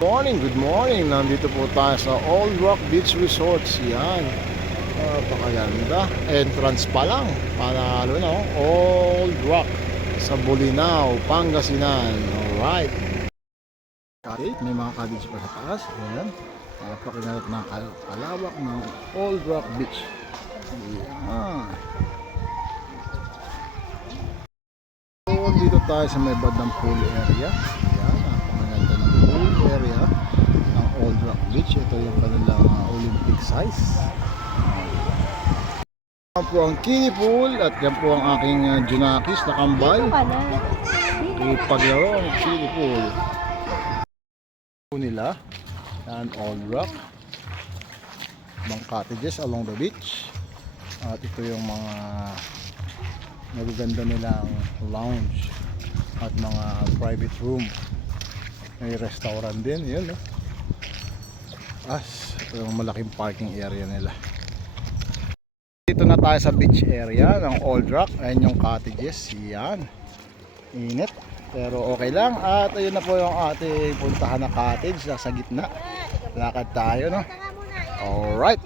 Good morning. Nandito po tayo sa Old Rock Beach Resorts. Yan. Napakaganda. Entrance pa lang. Panalo na. Old Rock sa Bolinao, Pangasinan. Alright. Okay. May mga cottage pa sa taas. Ayan. Napakaganda ng kalawak ng Old Rock Beach. Yan. Dito tayo sa may bandang pool area. Ayan, napakaganda ng pool area ng Old Rock Beach. Ito yung kanilang Olympic size. Yan po ang kiddie pool at yan po ang aking Junakis na kambal. Ipaglaro ang kiddie pool. Nila, yan Old Rock. Mga cottages along the beach. At ito yung mga nagaganda nilang lounge at mga private room. May restaurant din, yun no? Ito yung malaking parking area nila. Dito na tayo sa beach area ng Old Rock. Ayan yung cottages, yan. Init, pero okay lang. At ayun na po yung ating puntahan na cottage, nasa gitna. Lakad tayo, no? Alright.